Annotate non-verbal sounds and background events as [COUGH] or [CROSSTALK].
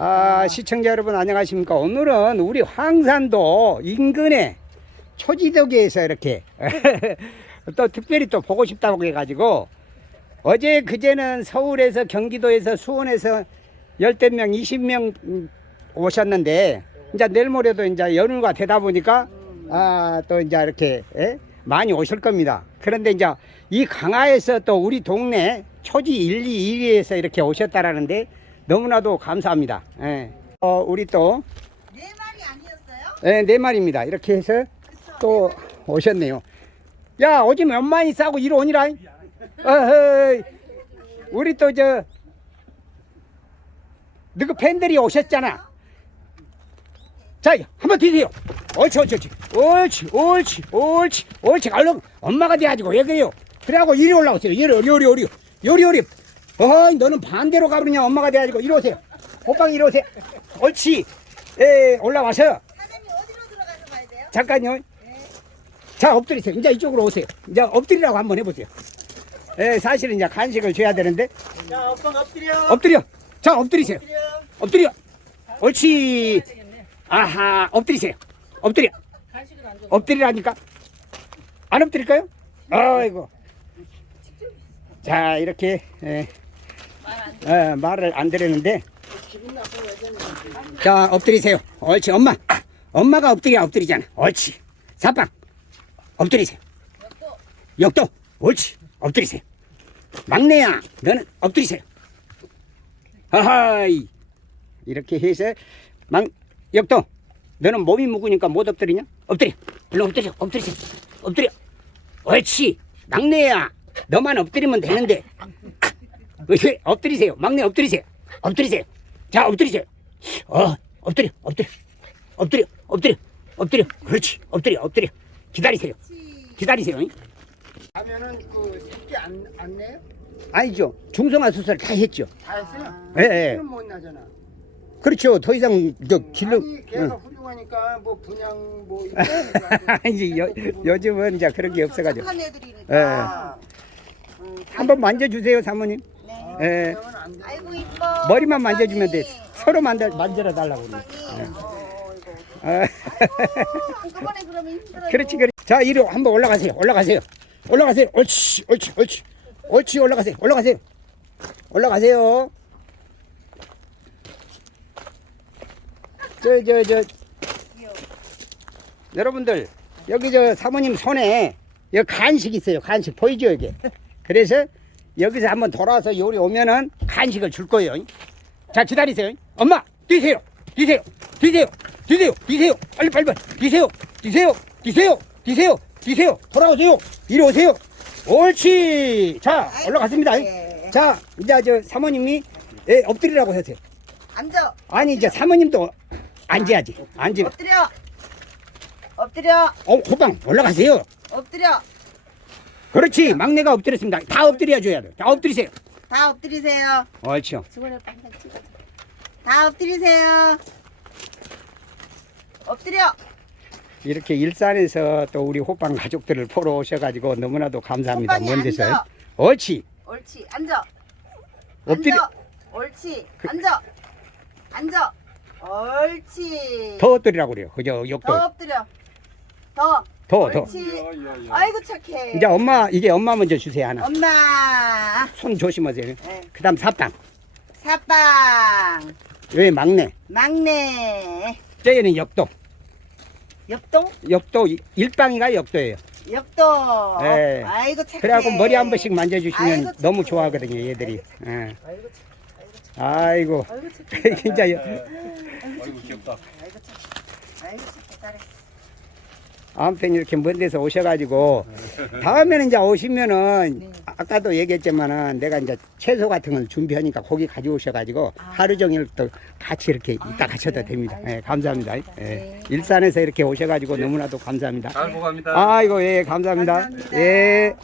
아, 시청자 여러분 안녕하십니까? 오늘은 우리 황산도 인근에 초지덕에서 이렇게 [LAUGHS] 또 특별히 또 보고 싶다고 해가지고 어제 그제는 서울에서 경기도에서 수원에서 열댓 명, 20명 오셨는데 이제 내일 모레도 이제 연휴가 되다 보니까 아, 또 이제 이렇게 예? 많이 오실 겁니다. 그런데 이제 이 강화에서 또 우리 동네 초지 1, 2, 1위에서 이렇게 오셨다라는데 너무나도 감사합니다. 예. 어, 우리 또 네 마리 아니었어요? 예, 네 마리입니다. 이렇게 해서 또 오셨네요. 야, 오지 몇 마리 싸고 이리 오니라. 어허이. 우리 또 저, 너그 팬들이 오셨잖아. 자, 한번 드세요. 옳지, 옳지, 옳지. 옳지, 옳지, 옳지, 옳지. 얼른 엄마가 돼가지고 왜 그래요? 그래갖고 이리 올라오세요. 이리, 요리, 요리. 요리, 요리. 어이, 너는 반대로 가버리냐. 엄마가 돼가지고 이리 오세요. 호빵 이리 오세요. 옳지. 에, 올라와서. 사장님 어디로 들어가서 봐야 돼요? 잠깐요. 자, 엎드리세요. 이제 이쪽으로 오세요. 이제 엎드리라고 한번 해보세요. 예, 사실은 이제 간식을 줘야 되는데. 자, 오빠 엎드려. 엎드려. 자, 엎드리세요. 엎드려. 엎드려. 옳지. 아하, 엎드리세요. 엎드려. 엎드리라니까. 안 엎드릴까요? 아이고. 자, 이렇게, 예. 예, 말을 안 들었는데. 자, 엎드리세요. 옳지, 엄마. 엄마가 엎드려, 엎드리잖아. 옳지. 사빵. 엎드리세요. 역도. 옳지. 엎드리세요. 막내야, 너는 엎드리세요. 하하이. 이렇게 해서 막 역도. 너는 몸이 무거우니까 못 엎드리냐? 엎드려. 일로 엎드려. 엎드리세요. 엎드려. 옳지. 막내야. 너만 엎드리면 되는데. 으이, [LAUGHS] 엎드리세요. 막내 엎드리세요. 엎드리세요. 자, 엎드리세요. 어, 엎드려. 엎드려. 엎드려. 엎드려. 엎드려. 그렇지. 엎드려. 엎드려. 기다리세요. 기다리세요. 하면은 그 새끼 안, 안 내요? 아니죠. 중성화 수술 다 했죠. 다 했어요? 예, 예. 못 나잖아. 그렇죠. 더 이상 저 길러 아니, 걔가 훌륭하니까 뭐 분양 뭐 [LAUGHS] 이거 이제 여, 요즘은 이제 그런 게 없어가지고 착한 애들이니까. 한번 만져주세요 사모님. 네. 예. 아이고 이뻐. 머리만 만져주면 돼. 서로 만져 만져라 달라고 그래. 이거. 아, 한꺼번에 그러면 힘들어요. 그렇지 그렇지. 자 이리 한번 올라가세요. 올라가세요. 올라가세요. 옳지 옳지 옳지 옳지 올라가세요. 올라가세요. 올라가세요. 저 저 저 여러분들 여기 저 사모님 손에 여기 간식 있어요. 간식 보이죠 여기. 그래서 여기서 한번 돌아서 요리 오면은 간식을 줄 거예요. 자 기다리세요. 엄마 뛰세요. 뛰세요. 뛰세요. 뛰세요. 뛰세요. 빨리 빨리 빨리. 뛰세요. 뛰세요. 뛰세요. 뛰세요. 뛰세요. 돌아오세요. 이리 오세요. 옳지. 자 올라갔습니다. 예. 자 이제 저 사모님이 예, 엎드리라고 하세요. 앉아. 아니 이제 사모님도 앉아야지. 앉으. 엎드려. 엎드려. 어 호방 올라가세요. 엎드려. 그렇지. 막내가 엎드렸습니다. 다 엎드려 줘야 돼. 다 엎드리세요. 다 엎드리세요. 옳죠. 주머니 오빠 한장 찍어줘. 다 엎드리세요. 엎드려. 이렇게 일산에서 또 우리 호빵 가족들을 보러 오셔가지고 너무나도 감사합니다. 호빵이 먼 데서. 앉아. 옳지. 옳지. 앉아. 엎드려. 앉아. 옳지. 그- 앉아. 앉아. 옳지. 더 엎드리라고 그래요. 그죠? 욕도. 더 엎드려. 더. 더, 더. 옳지. 아이고 착해. 이제 엄마, 이게 엄마 먼저 주세요. 하나. 엄마. 손 조심하세요. 네. 그 다음 사빵. 사빵. 왜 막내? 막내. 저희는 역도. 옆동? 역도, 일빵이가 역도예요. 옆동. 네. 아이고 착해. 그래갖고 머리 한 번씩 만져주시면 아이고, 너무. 좋아하거든요, 얘들이. 예. 아이고 착해. 아이고. 아이고 착해. [LAUGHS] 진짜 요- 아이고 귀엽다. 아이고 착해. 아이고 착해. 잘했어. 아무튼 이렇게 먼 데서 오셔가지고 다음에는 이제 오시면은 네. 아- 아까도 얘기했지만은 내가 이제 채소 같은 걸 준비하니까 고기 가져오셔가지고 아. 하루 종일 또 같이 이렇게 있다 가셔도 그래요? 됩니다. 예, 감사합니다. 예. 네. 일산에서 이렇게 오셔가지고 너무나도 감사합니다. 잘 보고 갑니다. 아이고 예 감사합니다. 감사합니다. 예.